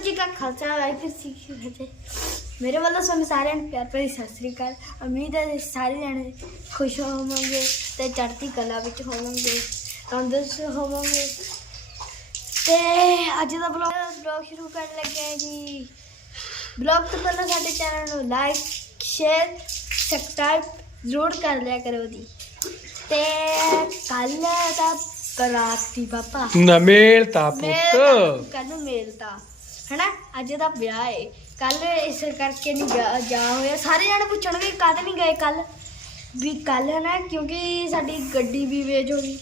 ਜੀ ਕਾ ਖਾਲਸਾ ਵਾਹਿਗੁਰੂ ਜੀ ਕੀ ਫਤਿਹ ਮੇਰੇ ਵੱਲੋਂ ਤੁਹਾਨੂੰ ਸਾਰਿਆਂ ਨੂੰ ਪਿਆਰ ਭਰੀ ਸਤਿ ਸ੍ਰੀ ਅਕਾਲ ਉਮੀਦ ਹੈ ਤੁਸੀਂ ਸਾਰੇ ਜਣੇ ਖੁਸ਼ ਹੋਵੋਗੇ ਤੇ ਚੜ੍ਹਦੀ ਕਲਾ ਵਿੱਚ ਹੋਵੋਗੇ ਤੰਦਰੁਸਤ ਹੋਵੋਗੇ ਤੇ ਅੱਜ ਦਾ ਬਲੌਗ ਬਲੌਗ ਸ਼ੁਰੂ ਕਰਨ ਲੱਗੇ ਹਾਂ ਜੀ ਬਲੌਗ ਤੋਂ ਪਹਿਲਾਂ ਸਾਡੇ ਚੈਨਲ ਨੂੰ ਲਾਈਕ ਸ਼ੇਅਰ ਸਬਸਕ੍ਰਾਈਬ ਜ਼ਰੂਰ ਕਰ ਲਿਆ ਕਰੋ ਜੀ ਤੇ ਕੱਲ ਦਾ ਕਰਾਤੀ ਪਾਪਾ ਨਾ ਮੇਲ ਤਾਂ ਮੇਲ ਪੁੱਤ ਕੱਲ ਨੂੰ ਮੇਲ ਤਾਂ ਹਨਾ? ਅੱਜ ਦਾ ਵਿਆਹ ਏ। ਕੱਲ ਇਸ ਕਰਕੇ ਨਹੀਂ ਜਾ- ਜਾ ਹੋਇਆ। ਸਾਰੇ ਜਣੇ ਪੁੱਛਣਗੇ ਕਦ ਨਹੀਂ ਗਏ ਕੱਲ ਵੀ ਕੱਲ ਨਾ ਕਿਉਂਕਿ ਸਾਡੀ ਗੱਡੀ ਵੀ ਵੇਚ ਹੋ ਗਈ।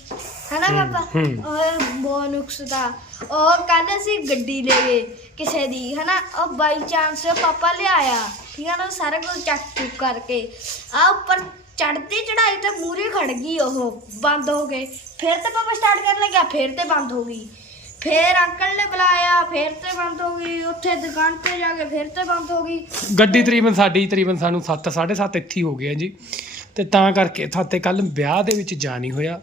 ਹਨਾ ਪਾਪਾ? ਹੂੰ। ਉਹ ਬਹੁਤ ਨੁਕਸ ਦਾ। ਉਹ ਕੱਲ ਅਸੀਂ ਗੱਡੀ ਲੈ ਗਏ ਕਿਸੇ ਦੀ ਹਨਾ? ਉਹ ਬਾਈ ਚਾਂਸ ਪਾਪਾ ਲਿਆਇਆ। ਠੀਕ ਹੈ ਨਾ? ਸਾਰਾ ਕੁਝ ਚੱਕ ਚੁੱਕ ਕਰਕੇ। ਆ ਉੱਪਰ ਚੜ੍ਹਦੀ ਚੜਾਈ ਤੇ ਮੂਰੇ ਖੜ ਗਈ ਉਹ। ਬੰਦ ਹੋ ਗਏ। ਫਿਰ ਤੇ ਪਾਪਾ ਸਟਾਰਟ ਕਰਨ ਲੱਗਿਆ ਫਿਰ ਤੇ ਬੰਦ ਹੋ ਗਈ। ਫਿਰ ਅੰਕਲ ਨੇ ਬੁਲਾਇਆ ਫਿਰ ਤੇ ਬੰਦ ਹੋ ਗਈ। ਉੱਥੇ ਦੁਕਾਨ ਤੇ ਜਾ ਕੇ ਫਿਰ ਤੇ ਬੰਦ ਹੋ ਗਈ। ਗੱਡੀ ਤਕਰੀਬਨ ਸਾਡੀ ਤਕਰੀਬਨ ਸਾਨੂੰ 7 7:30 ਇੱਥੇ ਹੀ ਹੋ ਗਿਆ ਜੀ। ਤੇ ਤਾਂ ਕਰਕੇ ਥਾਤੇ ਕੱਲ ਵਿਆਹ ਦੇ ਵਿੱਚ ਜਾ ਨਹੀਂ ਹੋਇਆ।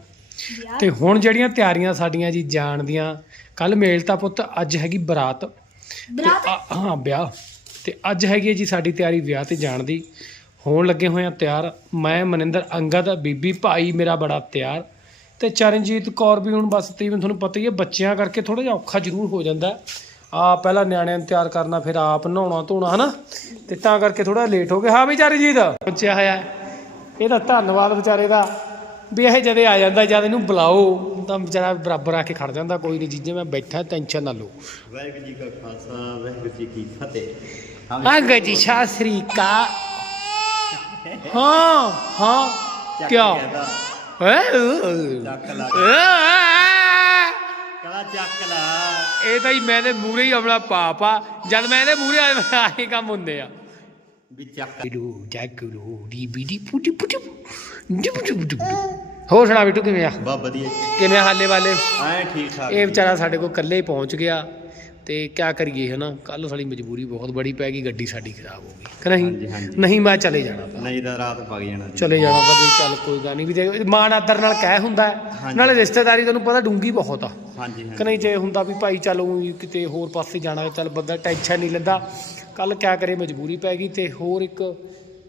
ਤੇ ਹੁਣ ਜਿਹੜੀਆਂ ਤਿਆਰੀਆਂ ਸਾਡੀਆਂ ਜੀ ਜਾਣ ਦੀਆਂ ਕੱਲ ਮੇਲ ਤਾਂ ਪੁੱਤ ਅੱਜ ਹੈਗੀ ਬਰਾਤ। ਹਾਂ ਵਿਆਹ। ਤੇ ਅੱਜ ਹੈਗੀ ਜੀ ਸਾਡੀ ਤਿਆਰੀ ਵਿਆਹ ਤੇ ਜਾਣ ਦੀ। ਹੋਣ ਲੱਗੇ ਹੋਏ ਆ ਤਿਆਰ। ਮੈਂ ਮਨਿੰਦਰ ਅੰਗਦ ਬੀਬੀ ਭਾਈ ਮੇਰਾ ਬੜਾ ਤਿਆਰ। ਤੇ ਚਰਨਜੀਤ ਕੌਰ ਵੀ ਹੁਣ ਬਸ ਤਕਰੀਬਨ ਤੁਹਾਨੂੰ ਪਤਾ ਹੀ ਹੈ ਬੱਚਿਆਂ ਕਰਕੇ ਥੋੜਾ ਜਿਹਾ ਔਖਾ ਜ਼ਰੂਰ ਹੋ ਜਾਂਦਾ ਆ ਪਹਿਲਾਂ ਨਿਆਣਿਆਂ ਨੂੰ ਤਿਆਰ ਕਰਨਾ ਫਿਰ ਆਪ ਨਹਾਉਣਾ ਧੋਣਾ ਹਨਾ? ਤੇ ਤਾਂ ਕਰਕੇ ਥੋੜਾ ਲੇਟ ਹੋ ਗਏ ਹਾਂ ਵੀ ਚਰਨਜੀਤ। ਬੱਚਿਆ ਹੋਇਆ ਇਹਦਾ ਧੰਨਵਾਦ ਵਿਚਾਰੇ ਦਾ ਵੀ ਇਹ ਜਦੇ ਆ ਜਾਂਦਾ ਜਦ ਇਹਨੂੰ ਬੁਲਾਓ ਤਾਂ ਵਿਚਾਰਾ ਬਰਾਬਰ ਆ ਕੇ ਖੜ ਜਾਂਦਾ ਕੋਈ ਨਹੀਂ ਜੀਜੇ ਮੈਂ ਬੈਠਾ ਟੈਨਸ਼ਨ ਨਾ ਲਓ। ਵਾਹਿਗੁਰੂ ਜੀ ਕਾ ਖਾਲਸਾ ਵਾਹਿਗੁਰੂ ਜੀ ਕੀ ਫਤਿਹ। ਅੰਗ ਜੀ ਸ਼ਾਸਰੀ ਕਾ ਹਾਂ ਹਾਂ। ਕਿਆ? ਚੱਕ ਲਾ ਚੱਕ ਲਾ। ਇਹ ਤਾਂ ਹੀ ਮੈਂ ਤੇ ਮੂਰੇ ਹੀ ਆਪਣਾ ਪਾਪ ਆ। ਜਦ ਮੈਂ ਇਹਦੇ ਮੂਰੇ ਆ ਆਹੀ ਕੰਮ ਹੁੰਦੇ ਆ। ਵੀ ਚੱਕ। ਡੂ ਜੈਕੂ ਡੀ ਬੀ ਡੀ ਪੁਟੀ ਪੁਟੀ ਹੋਰ ਸੁਣਾ ਬਿੱਟੂ ਕਿਵੇਂ ਆ? ਬਾ ਵਧੀਆ। ਕਿਵੇਂ ਹਾਲੇ ਵਾਲੇ? ਐਂ ਠੀਕ ਠਾਕ ਇਹ ਵਿਚਾਰਾ ਸਾਡੇ ਕੋਲ ਇਕੱਲੇ ਹੀ ਪਹੁੰਚ ਗਿਆ। ਤੇ ਕਿਆ ਕਰੀਏ ਹਨਾ? ਕੱਲ ਸਾਡੀ ਮਜਬੂਰੀ ਬਹੁਤ ਬੜੀ ਪੈ ਗਈ ਗੱਡੀ ਸਾਡੀ ਖਰਾਬ ਹੋ ਗਈ। ਕਿ ਹਾਂਜੀ, ਨਹੀਂ? ਹਾਂਜੀ। ਨਹੀਂ ਮੈਂ ਚਲੇ ਜਾਣਾ ਤਾਂ। ਨਹੀਂ ਤਾਂ ਰਾਤ ਪਗ ਜਾਣਾ। ਚਲੇ ਜਾਣਾ ਤਾਂ ਵੀ ਚੱਲ ਕੋਈ ਗੱਲ ਨਹੀਂ। ਵੀ ਜੇ ਮਾਣ ਆਦਰ ਨਾਲ ਕਹਿ ਹੁੰਦਾ ਹੈ। ਹਾਂਜੀ। ਨਾਲੇ ਰਿਸ਼ਤੇਦਾਰੀ ਤੁਹਾਨੂੰ ਪਤਾ ਡੂੰਗੀ ਬਹੁਤ ਆ। ਹਾਂਜੀ ਕਿ ਹਾਂਜੀ ਨਹੀਂ ਜੇ ਹੁੰਦਾ ਵੀ ਭਾਈ ਚੱਲ ਊਂ ਕਿਤੇ ਹੋਰ ਪਾਸੇ ਜਾਣਾ ਚੱਲ ਬੰਦਾ ਟੈਨਸ਼ਨ ਨਹੀਂ ਲੈਂਦਾ। ਕੱਲ ਕਿਆ ਕਰੇ ਮਜਬੂਰੀ ਪੈ ਗਈ ਤੇ ਹੋਰ ਇੱਕ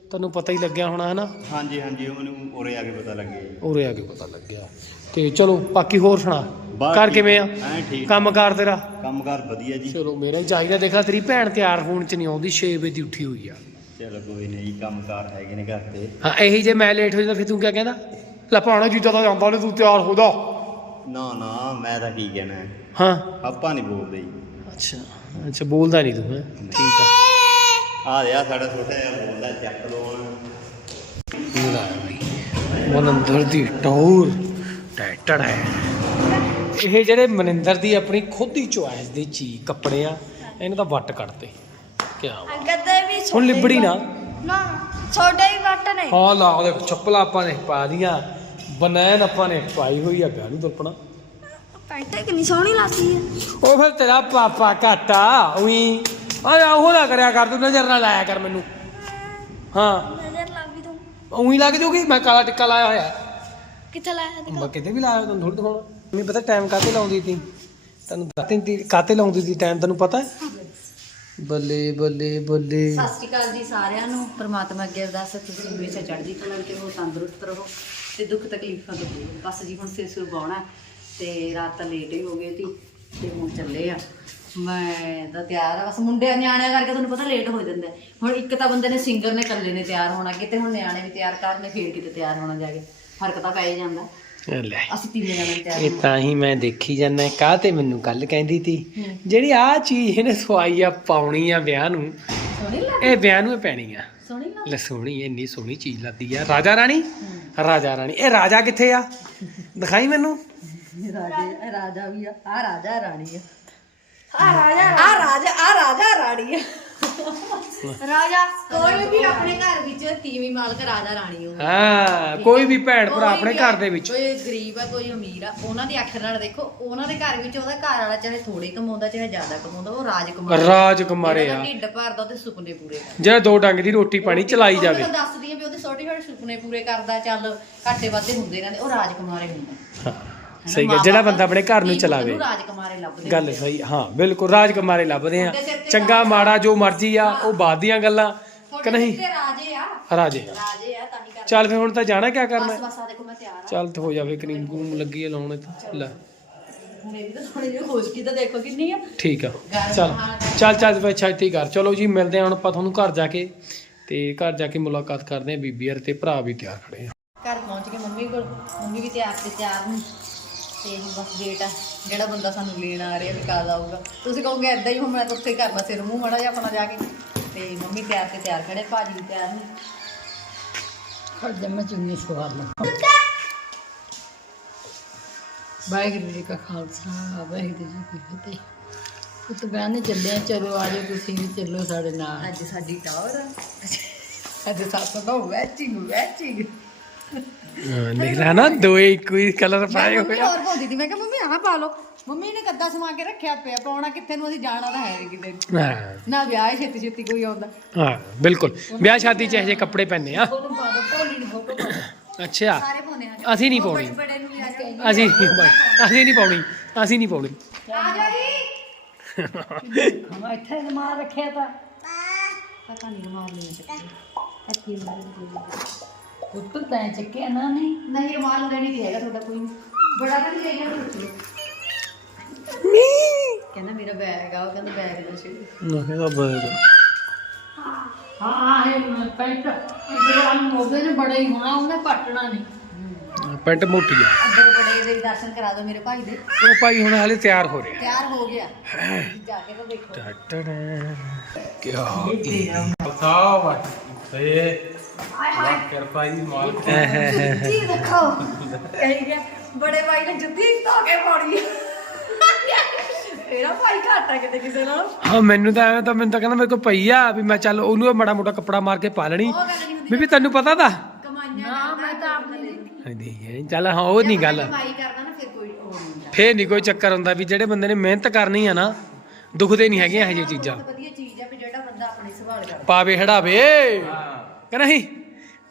ਤੁਹਾਨੂੰ ਪਤਾ ਹੀ ਲੱਗਿਆ ਹੋਣਾ ਹਨਾ? ਹਾਂਜੀ ਹਾਂਜੀ ਉਹ ਮੈਨੂੰ ਉਰੇ ਆ ਕੇ ਪਤਾ ਲੱਗਿਆ ਜੀ। ਉਰੇ ਆ ਕੇ ਪਤਾ ਲੱਗਿਆ। ਤੇ ਚਲੋ ਬਾਕੀ ਹੋਰ ਸੁਣਾ। ਘਰ ਕਿਵੇਂ ਆ? ਐਂ ਠੀਕ। ਕੰਮਕਾਰ ਤੇਰਾ? ਕੰਮਕਾਰ ਵਧੀਆ ਜੀ। ਚਲੋ ਮੇਰਾ ਹੀ ਚਾਹੀਦਾ ਦੇਖਾ ਤੇਰੀ ਭੈਣ ਤਿਆਰ ਹੋਣ ਚ ਨਹੀਂ ਆਉਂਦੀ 6 ਵਜੇ ਦੀ ਉੱਠੀ ਹੋਈ ਆ। ਚਲੋ ਕੋਈ ਨਹੀਂ ਕੰਮਕਾਰ ਹੈਗੇ ਨੇ ਘਰ ਤੇ ਹਾਂ ਇਹੀ ਜੇ ਮੈਂ ਲੇਟ ਹੋ ਜਾਂਦਾ ਫਿਰ ਤੂੰ ਕਿਆ ਕਹਿੰਦਾ? ਲੈ ਭਾਣਾ ਜੀਦਾ ਤਾਂ ਜਾਂਦਾ ਨਹੀਂ ਤੂੰ ਤਿਆਰ ਹੋ ਜਾ। ਨਾ ਨਾ ਮੈਂ ਤਾਂ ਕੀ ਕਹਿਣਾ। ਹੈ। ਆਪਾਂ ਨਹੀਂ ਬੋਲਦੇ ਜੀ। ਅੱਛਾ ਅੱਛਾ ਬੋਲਦਾ ਨਹੀਂ ਤੂੰ? ਠੀਕ ਆ। ਆ ਰਿਹਾ ਸਾਡਾ ਛੋਟਾ ਜਿਹਾ ਬੋਲਦਾ ਚੱਕ ਲੋ ਹੁਣ। ਮਨਿੰਦਰ ਦੀ ਟੌਰ। ਟੈਟੜ ਹੈ ਇਹ ਜਿਹੜੇ ਮਨਿੰਦਰ ਦੀ ਆਪਣੀ ਖੁਦ ਦੀ ਚੁਆਇਸ ਦੇ ਚੀ ਕੱਪੜੇ ਆ ਇਹਨਾਂ ਦਾ ਵੱਟ ਕੱਢਤੇ। ਕਿਆ ਵਾ। ਅੰਕਲ ਦੇ ਵੀ ਹੁਣ ਲਿਬੜੀ ਨਾ। ਨਾ ਛੋਟੇ ਹੀ ਵੱਟ ਨੇ। ਹਾਂ ਲਾ ਉਹਦੇ ਚੱਪਲਾਂ ਆਪਾਂ ਨੇ ਪਾ ਦੀਆਂ ਬਨੈਣ ਆਪਾਂ ਨੇ ਪਾਈ ਹੋਈ ਆ ਤੁਰਪਣਾ ਪੈਂਟ ਕਿੰਨੀ ਸੋਹਣੀ ਲੱਗਦੀ ਹੈ ਉਹ ਫਿਰ ਤੇਰਾ ਪਾਪਾ ਘਾਟਾ ਉਹੀ। ਆ ਉਹ ਨਾ ਕਰਿਆ ਕਰ ਤੂੰ ਨਜ਼ਰ ਨਾ ਲਾਇਆ ਕਰ ਮੈਨੂੰ। ਹਾਂ। ਨਜ਼ਰ ਲੱਗ ਵੀ ਤੂੰ। ਉਹੀ ਲੱਗ ਜੂਗੀ ਮੈਂ ਕਾਲਾ ਟਿੱਕਾ ਲਾਇਆ ਹੋਇਆ। ਕਿੱਥੇ ਲਾਇਆ ਦਿਖਾ ਮੈਂ ਕਿਤੇ ਵੀ ਲਾਇਆ ਤੈਨੂੰ ਥੋੜੀ ਦਿਖਾਉਣਾ। ਮੈਨੂੰ ਪਤਾ ਟਾਈਮ ਕਾਤੇ ਲਾਉਂਦੀ ਤੀ? ਤੈਨੂੰ ਦੱਸਦੀ ਤੀ ਕਾਤੇ ਲਾਉਂਦੀ ਤੀ ਟਾਈਮ ਤੈਨੂੰ ਪਤਾ? ਹੈ ਬੱਲੇ ਬੱਲੇ ਬੱਲੇ। ਸਤਿ ਸ਼੍ਰੀ ਅਕਾਲ ਜੀ ਸਾਰਿਆਂ ਨੂੰ। ਪ੍ਰਮਾਤਮਾ ਅੱਗੇ ਅਰਦਾਸ ਹੈ, ਤੁਸੀਂ ਹਮੇਸ਼ਾ ਚੜ੍ਹਦੀ ਕਲਾ ਵਿੱਚ ਰਹੋ, ਤੰਦਰੁਸਤ ਰਹੋ ਤੇ ਦੁੱਖ ਤਕਲੀਫਾਂ ਤੋਂ ਦੂਰ ਬਸ ਜੀ, ਹੁਣ ਸਿਰ ਸੁਰ ਬਾਉਣਾ ਤੇ ਰਾਤ ਤਾਂ ਲੇਟ ਹੀ ਹੋ ਗਏ ਸੀ ਤੇ ਹੁਣ ਚੱਲੇ ਆ। ਮੈਂ ਤਾਂ ਤਿਆਰ ਆ, ਬਸ ਮੁੰਡੇ ਨਿਆਣਿਆਂ ਕਰਕੇ ਤੁਹਾਨੂੰ ਪਤਾ ਲੇਟ ਹੋ ਜਾਂਦਾ ਹੈ। ਹੁਣ ਇੱਕ ਤਾਂ ਬੰਦੇ ਨੇ ਸਿੰਗਰ ਨੇ ਇਕੱਲੇ ਨੇ ਤਿਆਰ ਹੋਣਾ, ਕਿਤੇ ਹੁਣ ਨਿਆਣੇ ਵੀ ਤਿਆਰ ਕਰਨੇ, ਫੇਰ ਕਿਤੇ ਤਿਆਰ ਹੋਣਾ ਜਾ ਕੇ। ਫ਼ਰਕ ਤਾਂ ਪੈ ਹੀ ਜਾਂਦਾ। ਲੈ। ਅਸੀਂ ਤਿੰਨੇ ਜਣੇ ਤਿਆਰ ਇਹ ਤਾਂ ਹੀ ਮੈਂ ਦੇਖੀ ਜਾਂਦਾ ਕਾਹ ਤੇ ਮੈਨੂੰ ਕੱਲ ਕਹਿੰਦੀ ਤੀ? ਜਿਹੜੀ ਆ ਚੀਜ਼ ਇਹਨੇ ਸਵਾਈ ਆ ਪਾਉਣੀ ਆ ਵਿਆਹ ਨੂੰ ਸੋਹਣੀ ਲੱਗ ਇਹ ਵਿਆਹ ਨੂੰ ਹੀ ਪੈਣੀ ਆ। ਸੋਹਣੀ ਲੱਗ ਲੈ ਸੋਹਣੀ ਇੰਨੀ ਸੋਹਣੀ ਚੀਜ਼ ਲੱਗਦੀ ਆ। ਰਾਜਾ ਰਾਣੀ? ਰਾਜਾ ਰਾਣੀ। ਇਹ ਰਾਜਾ ਕਿੱਥੇ ਆ? ਦਿਖਾਈ ਮੈਨੂੰ। ਰਾਜੇ ਰਾਜਾ ਵੀ ਆ। ਆ ਰਾਜਾ ਰਾਣੀ ਆ। ਆ ਰਾਜਾ ਆ ਰਾਜਾ ਆ ਰਾਜਾ ਰਾਣੀ ਆ। ਰਾਜਾ ਕੋਈ ਵੀ ਆਪਣੇ ਘਰ ਵਿੱਚ ਤੀਵੀਂ ਮਾਲਕ ਰਾਜਾ ਰਾਣੀ ਹੁੰਦਾ ਹਾਂ ਕੋਈ ਵੀ ਭੈਣ ਭਰਾ ਆਪਣੇ ਘਰ ਦੇ ਵਿੱਚ। ਕੋਈ ਗਰੀਬ ਆ ਕੋਈ ਅਮੀਰ ਆ ਉਹਨਾਂ ਦੀ ਅੱਖ ਨਾਲ ਦੇਖੋ ਉਹਨਾਂ ਦੇ ਘਰ ਵਿੱਚ ਉਹਦਾ ਘਰ ਵਾਲਾ ਚਾਹੇ ਥੋੜੇ ਕਮਾਉਂਦਾ ਚਾਹੇ ਜ਼ਿਆਦਾ ਕਮਾਉਂਦਾ ਉਹ ਰਾਜ ਕਮਾਉਂਦਾ ਰਾਜ ਕੁਮਾਰੇ ਆ। ਢਿੱਡ ਭਰਦਾ ਉਹਦੇ ਸੁਪਨੇ ਪੂਰੇ ਕਰਦਾ। ਜਿਹੜਾ ਦੋ ਡੰਗ ਦੀ ਰੋਟੀ ਪਾਣੀ ਚਲਾਈ ਜਾਵੇ। ਦੱਸਦੀ ਆ ਵੀ ਉਹਦੇ ਛੋਟੇ ਛੋਟੇ ਸੁਪਨੇ ਪੂਰੇ ਕਰਦਾ ਚੱਲ ਘਾਟੇ ਵਾਧੇ ਹੁੰਦੇ ਰਹਿੰਦੇ ਉਹ ਰਾਜ ਕੁਮਾਰੇ ਹੁੰਦਾ। ਸਹੀ ਗੱਲ ਜਿਹੜਾ ਬੰਦਾ ਆਪਣੇ ਘਰ ਨੂੰ ਚਲਾਵੇ। ਰਾਜਕੁਮਾਰੇ ਲੱਭਦੇ ਗੱਲ ਸਹੀ ਹਾਂ ਬਿਲਕੁਲ ਰਾਜਕੁਮਾਰੇ ਲੱਭਦੇ ਆ। ਚੰਗਾ ਮਾੜਾ ਜੋ ਮਰਜ਼ੀ ਆ ਉਹ ਬਾਅਦ ਦੀਆਂ ਗੱਲਾਂ ਕਿ ਨਹੀਂ? ਰਾਜੇ ਆ। ਰਾਜੇ। ਰਾਜੇ ਆ ਤਾਂ ਨਹੀਂ ਕਰ ਚੱਲ ਫੇ ਹੁਣ ਤਾਂ ਜਾਣਾ ਕਿਆ ਕਰਨਾ? ਬਸ ਬਸ ਆ ਦੇਖੋ ਮੈਂ ਤਿਆਰ ਆ। ਚੱਲ ਤੇ ਹੋ ਜਾਵੇ ਕਰੀਮ ਕੂਮ ਲੱਗੀ ਆ ਲਾਉਣੇ ਤਾਂ ਲੈ। ਹੁਣ ਇਹ ਵੀ ਤਾਂ ਥੋੜੀ ਜਿਹੀ ਖੁਸ਼ਕੀ ਤਾਂ ਦੇਖੋ ਕਿੰਨੀ ਆ। ਠੀਕ ਆ। ਚੱਲ ਚੱਲ ਚੱਲ ਫੇ ਛੇਤੀ ਹੀ ਕਰ ਚਲੋ ਜੀ ਮਿਲਦੇ ਹਾਂ ਹੁਣ ਆਪਾਂ ਤੁਹਾਨੂੰ ਘਰ ਜਾ ਕੇ। ਤੇ ਘਰ ਜਾ ਕੇ ਮੁਲਾਕਾਤ ਕਰਦੇ ਆ ਬੀਬੀ ਹਰ ਤੇ ਭਰਾ ਵੀ ਤਿਆਰ ਖੜੇ ਆ। ਘਰ ਪਹੁੰਚ ਕੇ ਮੰਮੀ ਕੋਲ ਮੰਮੀ ਵੀ ਤਿਆਰ ਤੇ ਤਿਆਰ ਨੇ। ਤੇ ਹੁਣ ਬਸ ਵੇਟ ਆ ਜਿਹੜਾ ਬੰਦਾ ਸਾਨੂੰ ਲੈਣ ਆ ਰਿਹਾ ਵੀ ਕਦ ਆਊਗਾ। ਤੁਸੀਂ ਕਹੋਗੇ ਇਦਾਂ ਹੀ ਹੁਣ ਮੈਂ ਤਾਂ ਉੱਥੇ ਕਰਨਾ ਸਿਰ ਮੂੰਹ ਮੜਾ ਜਿਹਾ ਆਪਣਾ ਜਾ ਕੇ। ਤੇ ਮੰਮੀ ਤਿਆਰ ਤੇ ਤਿਆਰ ਖੜੇ ਭਾਜੀ ਵੀ ਤਿਆਰ ਨੇ। ਜਮਾ ਚੁੰਨੀ ਸਵਾਰ ਲਓ ਵਾਹਿਗੁਰੂ ਜੀ ਕਾ ਖਾਲਸਾ ਵਾਹਿਗੁਰੂ ਜੀ ਕੀ ਫਤਿਹ। ਪੁੱਤ ਬਹਿਣੇ ਚੱਲੇ ਆ, ਚਲੋ ਆ ਜਾਓ ਤੁਸੀਂ ਵੀ ਚੱਲੋ ਸਾਡੇ ਨਾਲ। ਅੱਜ ਸਾਡੀ ਟਾਵਰ ਅੱਜ ਸੱਸ ਨੂੰ ਵੈਚਿੰਗ ਵੈਚਿੰਗ ਹਾਂ, ਦੇਖ ਲੈ ਨਾ ਦੋਏ ਇੱਕੋ ਹੀ ਕਲਰ ਪਾਏ ਹੋਏ ਆ। ਹੋਰ ਪਾਉਂਦੀ ਸੀ ਮੈਂ ਕਿਹਾ ਮੰਮੀ ਆਹ ਪਾ ਲਓ। ਮੰਮੀ ਨੇ ਕੱਦਾ ਸਮਾ ਕੇ ਰੱਖਿਆ ਪਿਆ ਪਾਉਣਾ ਕਿੱਥੇ ਨੂੰ ਅਸੀਂ ਜਾਣਾ ਤਾਂ ਹੈ ਨਹੀਂ ਕਿਤੇ। ਹਾਂ। ਨਾ ਵਿਆਹ ਹੈ ਛੇਤੀ ਛੇਤੀ ਕੋਈ ਆਉਂਦਾ। ਹਾਂ ਬਿਲਕੁਲ। ਵਿਆਹ ਸ਼ਾਦੀ ਚ ਇਹੋ ਜਿਹੇ ਕੱਪੜੇ ਪਹਿਨੇ ਆ। ਫੋਟੋ ਪਾ ਦੋ ਭੋਲੀ ਨੂੰ ਫੋਟੋ ਪਾ ਦਿਓ। ਅੱਛਾ। ਸਾਰੇ ਪਾਉਂਦੇ ਆ। ਅਸੀਂ ਨਹੀਂ ਪਾਉਣੀ। ਬੜੇ ਨੂੰ ਵੀ ਆ। ਜਾ ਅਸੀਂ ਨਹੀਂ ਪਾਉਣੀ। ਅਸੀਂ ਨਹੀਂ ਪਾਉਣੀ। ਅਸੀਂ ਨਹੀਂ ਪਾਉਣੀ। ਆ ਜਾ ਜੀ। ਹਾਂ ਇੱਥੇ ਰਮਾਲ ਰੱਖਿਆ ਤਾਂ। ਪਤਾ ਨਹੀਂ ਰੁਮਾਲ ਨਹੀਂ ਚੱਕੀ ਅੱਕੀ ਮਾਰ ਪੁੱਤ ਤੈਂ ਚੱਕਿਆ ਨਾ ਨਹੀਂ ਨਹੀਂ ਰੁਮਾਲ ਲੈਣੀ ਨਹੀਂ ਹੈਗਾ ਤੁਹਾਡਾ ਕੋਈ। ਬੜਾ ਤਾਂ ਨਹੀਂ ਪੁੱਛ ਲਓ। ਕਹਿੰਦਾ ਮੇਰਾ ਬੈਗ ਆ ਉਹ ਕਹਿੰਦਾ ਬੈਗ ਦਾ ਸ਼ੇਡ ਨਾ ਇਹਦਾ ਬਰਗਰ ਹਾਂ ਹਾਂ ਇਹ ਪੈਂਟ ਇਧਰ ਆ ਮੋਗੇ ਨੇ ਬੜਾ ਹੀ ਹੋਣਾ ਉਹਨੇ ਪਟਣਾ ਨਹੀਂ। ਪੈਂਟ ਮੋਟੀ ਆ। ਅੱਧਰ ਬੜੇ ਦੇ ਦਰਸ਼ਨ ਕਰਾ ਦਿਓ ਮੇਰੇ ਭਾਈ ਦੇ। ਉਹ ਭਾਈ ਹੁਣ ਹਾਲੇ ਤਿਆਰ ਹੋ ਰਿਹਾ। ਤਿਆਰ ਹੋ ਗਿਆ। ਜਾ ਕੇ ਤਾਂ ਦੇਖੋ। ਕਿਆ ਸਾਵਾ ਤੇ ਕਿਰਪਾ ਦੀ ਮਾਲਕ। ਜੀ ਦੇਖੋ ਕਹੀ ਗਿਆ ਬੜੇ ਭਾਈ ਨੇ ਜੁੱਤੀ ਧੋ ਕੇ ਪਾਉਣੀ ਮੇਰਾ ਭਾਈ ਘੱਟ ਆ ਕਿਤੇ ਕਿਸੇ ਨਾਲ। ਹਾਂ ਮੈਨੂੰ ਤਾਂ ਐਵੇਂ ਤਾਂ ਮੈਨੂੰ ਤਾਂ ਕਹਿੰਦਾ ਮੇਰੇ ਕੋਲ ਪਈ ਆ ਵੀ ਮੈਂ ਚੱਲ ਉਹਨੂੰ ਮਾੜਾ ਮੋਟਾ ਕੱਪੜਾ ਮਾਰ ਕੇ ਪਾ ਲੈਣੀ। ਬੀਬੀ ਤੈਨੂੰ ਪਤਾ ਦਾ ਕਮਾਈਆਂ ਨਾ ਮੈਂ ਤਾਂ ਆਪ ਨਹੀਂ ਚੱਲ ਹਾਂ ਉਹ ਨਹੀਂ ਗੱਲ। ਕਮਾਈ ਕਰਦਾ ਨਾ ਫਿਰ ਕੋਈ ਉਹ ਨਹੀਂ ਹੁੰਦਾ। ਫੇਰ ਨਹੀਂ ਕੋਈ ਚੱਕਰ ਹੁੰਦਾ ਵੀ ਜਿਹੜੇ ਬੰਦੇ ਨੇ ਮਿਹਨਤ ਕਰਨੀ ਆ ਨਾ ਦੁਖਦੇ ਨਹੀਂ ਹੈਗੇ ਇਹੋ ਜਿਹੀਆਂ ਚੀਜ਼ਾਂ। ਵਧੀਆ ਚੀਜ਼ ਹੈ ਵੀ ਜਿਹੜਾ ਬੰਦਾ ਆਪਣੀ ਸੰਭਾਲ ਕਰਦਾ। ਪਾਵੇ ਹੜਾਵੇ। ਕਿ ਨਹੀਂ?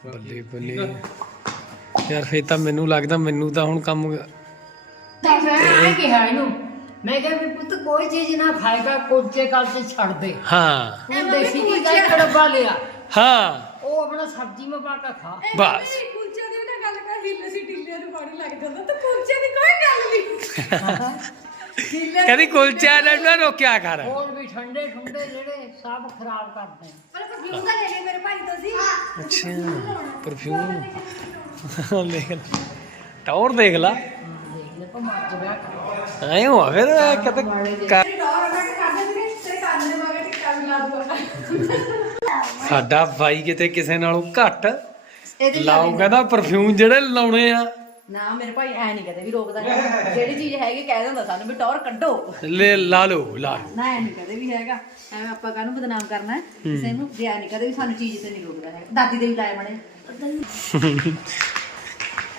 ਬੱਲੇ ਬੱਲੇ। ਯਾਰ ਫੇਰ ਤਾਂ ਮੈਨੂੰ ਲੱਗਦਾ ਮੈਨੂੰ ਤਾਂ ਹੁਣ ਕੰਮ ਤਾਂ ਮੈਂ ਕਿਹਾ ਇਹਨੂੰ ਮੈਂ ਕਿਹਾ ਵੀ ਪੁੱਤ ਕੋਈ ਚੀਜ਼ ਨਾ ਖਾਏਗਾ ਕੋਚੇ ਕਾਲ ਤੇ ਛੱਡ ਦੇ। ਹਾਂ। ਹੁਣ ਦੇਸੀ ਕੀ ਇੱਕ ਡੱਬਾ ਲਿਆ। ਹਾਂ। ਉਹ ਆਪਣਾ ਸਬਜ਼ੀ ਮੇ ਪਾ ਕੇ ਖਾ। ਬਸ। ਕੁਲਚੇ ਦੀ ਨਾ ਗੱਲ ਕਰ ਹਿੱਲ ਸੀ ਢਿੱਲਿਆਂ ਨੂੰ ਪਾਣੀ ਲੱਗ ਜਾਂਦਾ ਤਾਂ ਕੁਲਚੇ ਦੀ ਕੋਈ ਗੱਲ ਨਹੀਂ ਕਹਿੰਦੀ ਕੁਲਚਾ ਲੈਣਾ ਰੋਕਿਆ ਕਰ ਹੋਰ ਵੀ ਠੰਡੇ ਠੁੰਡੇ ਜਿਹੜੇ ਸਭ ਖਰਾਬ ਕਰਦੇ ਆ। ਪਰ ਪਰਫਿਊਮ ਦਾ ਲੈ ਗਏ ਮੇਰੇ ਭਾਈ ਤੋਂ ਸੀ। ਅੱਛਾ ਪਰਫਿਊਮ ਦੇਖ ਲੈ ਟੌਰ ਦੇਖ ਲਾ। ਦੇਖ ਲੈ ਭਮਾਰ ਕਰ ਐਂ ਹੋ ਫਿਰ ਕਦੇ ਕਰ- ਸਾਡਾ ਬਾਈ ਕਿਤੇ ਕਿਸੇ ਨਾਲੋਂ ਘੱਟ ਲਾਉ ਕਹਿੰਦਾ ਪਰਫਿਊਮ ਜਿਹੜੇ ਲਾਉਣੇ ਆ। ਨਾ ਮੇਰੇ ਭਾਈ ਐ ਨਹੀਂ ਕਦੇ ਵੀ ਰੋਕਦਾ ਹੈਗਾ। ਜਿਹੜੀ ਚੀਜ਼ ਹੈਗੀ ਕਹਿ ਦਿੰਦਾ ਸਾਨੂੰ ਵੀ ਟੌਰ ਕੱਢੋ। ਲੈ ਲਾ ਲਓ ਲਾ ਲਓ। ਨਾ ਐ ਨਹੀਂ ਕਦੇ ਵੀ ਹੈਗਾ। ਐਵੇਂ ਆਪਾਂ ਕਾਹਨੂੰ ਬਦਨਾਮ ਕਰਨਾ ਹੈ? ਕਿਸੇ ਨੂੰ ਜੇ ਐ ਨਹੀਂ ਕਦੇ ਵੀ ਸਾਨੂੰ ਚੀਜ਼ ਤੇ ਨਹੀਂ ਰੋਕਦਾ ਹੈ ਦਾਦੀ ਦੇ ਵੀ ਲਾਏ ਬਣੇ।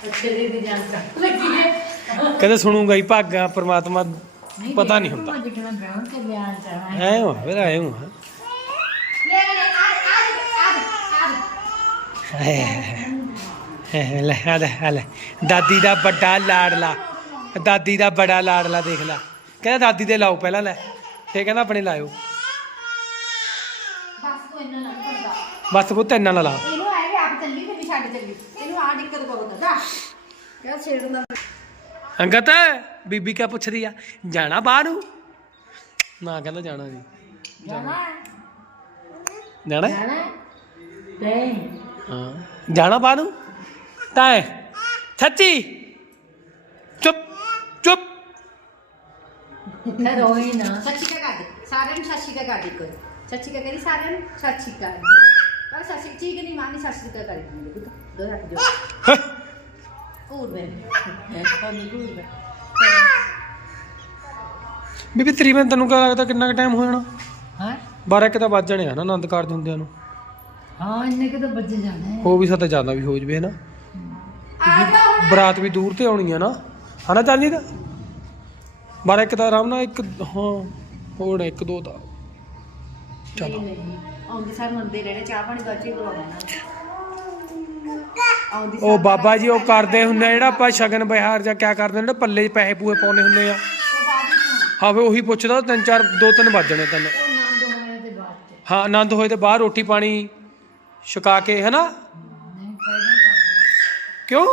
ਅੱਛੇ ਦੀ ਦੀ ਜਾਨ ਕਰ ਲੱਗੀ ਹੈ ਕਦੇ ਸੁਣੂਗਾ ਹੀ ਭਾਗਾ ਪ੍ਰਮਾਤਮਾ ਪਤਾ ਨਹੀਂ ਹੁੰਦਾ। ਤੇ ਚਾਹਾਂ ਐ ਹੋ। ਫਿਰ ਐ ਹੋ। ਲੈ ਆ ਲੈ ਆ ਲੈ ਦਾਦੀ ਦਾ ਵੱਡਾ ਲਾੜਲਾ ਦਾਦੀ ਦਾ ਬੜਾ ਲਾੜਲਾ ਦੇਖ ਲੈ। ਕਹਿੰਦਾ ਦਾਦੀ ਦੇ ਲਾਓ ਪਹਿਲਾਂ ਲੈ। ਫੇਰ ਕਹਿੰਦਾ ਆਪਣੇ ਲਾਇਓ। ਬਸ ਤੂੰ ਇੰਨਾ ਨਾ ਕਰਦਾ। ਬਸ ਪੁੱਤ ਇੰਨਾ ਨਾ ਲਾ। ਇਹਨੂੰ ਐ ਵੀ ਆਪ ਚੱਲੀ ਤੇ ਵੀ ਛੱਡ ਚੱਲੀ। ਇਹਨੂੰ ਆ ਦਿੱਕਤ ਬਹੁਤ ਆ। ਕਿਆ ਛੇੜਦਾ ਅੰਗਤ ਬੀਬੀ ਕਿਆ ਪੁੱਛਦੀ ਆ? ਜਾਣਾ ਬਾਹਰ ਨੂੰ? ਨਾ ਕਹਿੰਦਾ ਜਾਣਾ ਜੀ। ਜਾਣਾ ਜਾਣਾ ਜਾਣਾ ਤੇ ਹਾਂ। ਜਾਣਾ ਬਾਹਰ ਨੂੰ? ਤਾਂ ਹੈ। ਸੱਚੀ ਚੁੱਪ ਚੁੱਪ ਇੱਥੇ ਰੋਈ ਨਾ ਸੱਚੀ ਕਾ ਕਰ ਦੇ ਸਾਰਿਆਂ ਨੂੰ ਸੱਚੀ ਕਾ ਕਰ ਦੇ ਕੋਈ ਸੱਚੀ ਕਾ ਕਰੀ ਸਾਰਿਆਂ ਨੂੰ ਸੱਚੀ ਕਾ ਪਰ ਸੱਚੀ ਠੀਕ ਨਹੀਂ ਮਾਨੀ ਸੱਚੀ ਕਾ ਕਰ ਦੇ ਪੁੱਤ ਦੋ ਹੱਥ ਜੋ ਕੂਰ ਬੇ ਕੰਨੀ ਕੂਰ ਬੇ ਬੀਬੀ ਤਕਰੀਬਨ ਤੈਨੂੰ ਕਿਆ ਲੱਗਦਾ ਕਿੰਨਾ ਕੁ ਟਾਈਮ ਹੋ ਜਾਣਾ ਹਾਂ 12 ਇੱਕ ਤਾਂ ਵੱਜ ਜਾਣੇ ਆ ਨਾ ਆਨੰਦ ਕਾਰਜ ਹੁੰਦਿਆਂ ਨੂੰ ਹਾਂ ਇੰਨੇ ਕਿਤੇ ਬੱਜ ਜਾਣੇ ਹੋ ਵੀ ਸਕਦਾ ਜ਼ਿਆਦਾ ਵੀ ਹੋ ਜਵੇ ਨਾ ਬਰਾਤ ਵੀ ਦੂਰ ਤੇ ਆਉਣੀ ਆ ਨਾ। ਹਨਾ ਚਾਂਦੀ ਦਾ? 12 ਇੱਕ ਦਾ ਆਰਾਮ ਨਾਲ ਇੱਕ ਹਾਂ ਹੋਰ ਇੱਕ ਦੋ ਦਾ ਚਲੋ। ਨਹੀਂ ਆਉਂਦੇ ਸਾਰ ਮੰਦੇ ਰਹਿਣੇ ਚਾਹ ਪਾਣੀ ਬਾਅਦ ਚ ਹੀ ਬੁਲਾਉਣਾ ਆਉਂਦੀ ਉਹ ਬਾਬਾ ਜੀ ਉਹ ਕਰਦੇ ਹੁੰਦੇ ਜਿਹੜਾ ਆਪਾਂ ਸ਼ਗਨ ਬਿਹਾਰ ਜਾਂ ਕਿਆ ਕਰਦੇ ਹੁੰਦੇ ਪੱਲੇ 'ਚ ਪੈਸੇ ਪੂਏ ਪਾਉਣੇ ਹੁੰਦੇ ਆ। ਹਾਂ ਵੇ ਉਹੀ ਪੁੱਛਦਾ ਤਿੰਨ ਚਾਰ ਦੋ ਤਿੰਨ ਵੱਜ ਜਾਣੇ ਤੈਨੂੰ। ਤੇ ਹਾਂ ਆਨੰਦ ਹੋਏ ਤੇ ਬਾਹਰ ਰੋਟੀ ਪਾਣੀ ਛਕਾ ਕੇ ਹੈਨਾ? ਕਿਉਂ?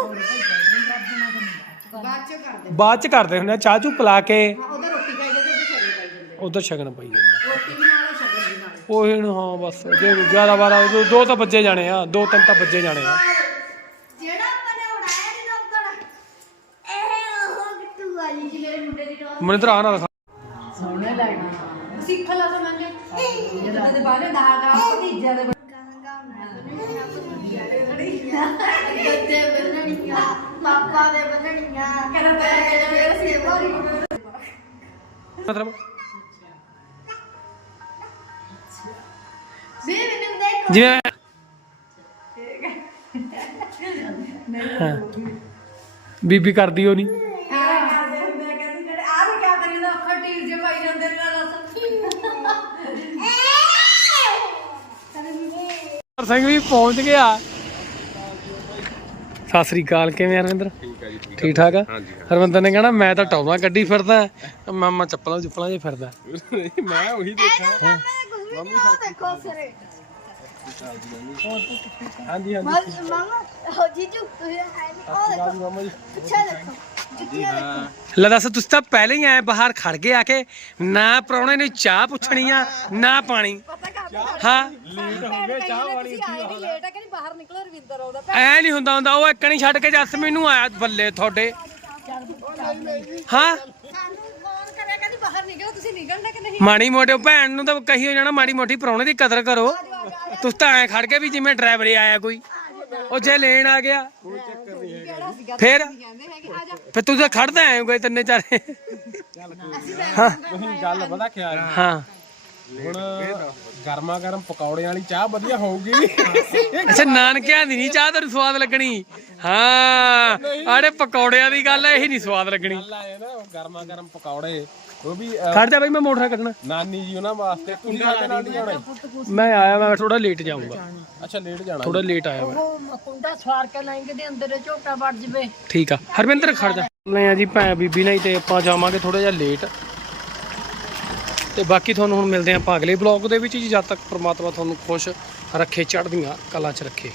ਬਾਅਦ ਚ ਕਰਦੇ ਬਾਅਦ ਚ ਕਰਦੇ ਹੁੰਦੇ ਆ ਚਾਹ ਚੂ ਪਿਲਾ ਕੇ। ਉਹਦਾ ਰੋਟੀ ਖਾਈ ਜਾਂਦੇ ਤੇ ਸ਼ਗਨ ਪਾਈ ਜਾਂਦੇ। ਉਧਰ ਸ਼ਗਨ ਪਈ ਜਾਂਦਾ। ਰੋਟੀ ਵੀ ਨਾਲ ਸ਼ਗਨ ਵੀ ਨਾਲ। ਉਹ ਹੁਣ ਹਾਂ ਬਸ ਜੇ 11 12 ਦੋ- ਦੋ ਤਾਂ ਵੱਜੇ ਜਾਣੇ ਆ ਦੋ ਤਿੰਨ ਤਾਂ ਵੱਜੇ ਜਾਣੇ ਆ। ਜਿਹੜਾ ਨੇ ਨਹੀਂ ਨਾ ਉੱਤਰ ਇਹ ਉਹ ਗਿੱਟੂ ਵਾਲੀ ਜੀ ਮੇਰੇ ਮੁੰਡੇ ਦੀ ਟੋਰ ਮਨਿੰਦਰ ਆ ਨਾ ਦਿਖਾ। ਸੋਹਣੇ ਲੱਗਦੇ ਸਿੱਖ ਲਾ ਸਮਾਂਗੇ ਜਦੋਂ ਦੇ ਬਾਰੇ ਦਾਗਾ ਭਤੀਜਿਆਂ ਦੇ ਗੱਦੇ ਬੰਨਣੀਆਂ ਪਾਪਾ ਦੇ ਬੰਨਣੀਆਂ ਕਹਿੰਦਾ ਮੇਰੇ ਸੇਵਾ ਮਤਲਬ? ਵੀ ਮੈਨੂੰ ਦੇਖ। ਜਿਵੇਂ। ਬੀਬੀ ਕਰਦੀ ਉਹ ਨਹੀਂ। ਮੈਂ ਕਹਿੰਦੀ ਜਿਹੜੇ ਆਹ ਸਤਿ ਸ੍ਰੀ ਅਕਾਲ ਕਿਵੇਂ ਆ ਰਵਿੰਦਰ ਠੀਕ ਆ ਜੀ ਠੀਕ ਠਾਕ ਆ? ਹਰਵਿੰਦਰ ਨੇ ਕਹਿਣਾ ਮੈਂ ਤਾਂ ਟੌਣਾ ਕੱਢੀ ਫਿਰਦਾ ਮਾਮਾ ਚੱਪਲਾਂ ਚੁੱਪਲਾਂ 'ਚ ਫਿਰਦਾ। ਮੈਂ ਉਹੀ ਦੇਖਾਂ ਮੰਮੀ ਦੇਖੋ ਸਰੇ। ਹਾਂਜੀ ਮਾਮਾ ਹੋ ਜੀਜੂ ਤੁਸੀਂ ਹੈ ਨਹੀਂ ਉਹ ਦੇਖੋ। ਜੁੱਤੀਆਂ ਦੇਖੋ। ਲੈ ਦੱਸ ਤੁਸੀਂ ਤਾਂ ਪਹਿਲੇ ਹੀ ਆਏ ਬਾਹਰ ਖੜ ਗਏ ਆ ਕੇ ਨਾ ਪ੍ਰਾਹੁਣੇ ਨੇ ਚਾਹ ਪੁੱਛਣੀ ਆ ਨਾ ਪਾਣੀ। ਹਾਂ। ਲੇਟ ਹੋ ਗਏ ਚਾਹ ਵਾਲੀ ਲੇਟ ਆ ਕਿ ਬਾਹਰ ਨਿਕਲੋ ਰਵਿੰਦਰ ਆਉਂਦਾ। ਐ ਨਹੀਂ ਹੁੰਦਾ ਹੁੰਦਾ ਉਹ ਇੱਕ ਨਹੀਂ ਛੱਡ ਕੇ ਜਸਮੀਨ ਨੂੰ ਆਇਆ ਬੱਲੇ ਤੁਹਾਡੇ। ਹਾਂ। ਸਾਨੂੰ ਫੋਨ ਕਰਿਆ ਕਹਿੰਦੀ ਬਾਹਰ ਨਿਕਲੋ ਤੁਸੀਂ ਨਿਕਲਣਾ ਕਿ ਨਹੀਂ? ਮਾੜੀ ਮੋਟੇ ਭੈਣ ਨੂੰ ਤਾਂ ਕਹੀ ਹੋ ਜਾਣਾ ਮਾੜੀ ਮੋਟੀ ਪ੍ਰਾਹੁਣੇ ਦੀ ਕਦਰ ਕਰੋ। ਤੁਸੀਂ ਤਾਂ ਐ ਖੜ ਕੇ ਵੀ ਜਿਵੇਂ ਡਰਾਈਵਰ ਹੀ ਆਇਆ ਕੋਈ। ਉਹ ਜੇ ਲੈਣ ਆ ਗਿਆ। ਫਿਰ? ਫਿਰ ਤੂੰ ਤਾਂ ਖੜਦਾ ਐ ਕੋਈ ਤਿੰਨੇ ਚਾਰੇ। ਤੁਸੀਂ ਗੱਲ ਪਤਾ ਕਿਆ ਹੈ? ਹੁਣ ਗਰਮਾ ਗਰਮ ਪਕੌੜੇ ਵਾਲੀ ਚਾਹ ਵਧੀਆ ਹੋਊਗੀ। ਅੱਛਾ ਨਾਨਕਿਆਂ ਦੀ ਨਹੀਂ ਚਾਹ ਤੈਨੂੰ ਸਵਾਦ ਲੱਗਣੀ। ਹਾਂ ਆੜੇ ਪਕੌੜਿਆਂ ਦੀ ਗੱਲ ਇਹ ਨਹੀਂ ਸਵਾਦ ਲੱਗਣੀ। ਗੱਲ ਆਏ ਨਾ ਗਰਮਾ ਗਰਮ ਪਕੌੜੇ ਉਹ ਵੀ ਅਹ, ਖੜ ਜਾ ਬਈ ਮੈਂ ਮੋਟਰ ਕੱਢਣਾ। ਨਾਨੀ ਜੀ ਉਹਨਾਂ ਵਾਸਤੇ ਕੁੰਡਾ ਤੇ ਨਹੀਂ ਜਾਣਾ ਮੈਂ ਆਇਆ ਮੈਂ ਥੋੜਾ ਲੇਟ ਜਾਊਂਗਾ। ਅੱਛਾ ਲੇਟ ਜਾਣਾ ਥੋੜਾ ਲੇਟ ਆਇਆ ਮੈਂ ਉਹ ਕੁੰਡਾ ਸਵਾਰ ਕੇ ਲਾਏਂਗੇ ਦੇ ਅੰਦਰ ਝੋਟਾ ਵੜ ਜਵੇ। ਠੀਕ ਆ। ਹਰਵਿੰਦਰ ਖੜ ਜਾ। ਲੈ ਆ ਜੀ ਭੈ ਬੀਬੀ ਨਹੀਂ ਤੇ ਆਪਾਂ ਜਾਵਾਂਗੇ ਥੋੜਾ ਜਿਹਾ ਲੇਟ ਤੇ ਬਾਕੀ ਤੁਹਾਨੂੰ ਹੁਣ ਮਿਲਦੇ ਆਪਾਂ ਅਗਲੇ ਬਲੌਗ ਦੇ ਵਿੱਚ ਜੀ, ਜਦ ਤੱਕ ਪ੍ਰਮਾਤਮਾ ਤੁਹਾਨੂੰ ਖੁਸ਼ ਰੱਖੇ, ਚੜ੍ਹਦੀਆਂ ਕਲਾ 'ਚ ਰੱਖੇ।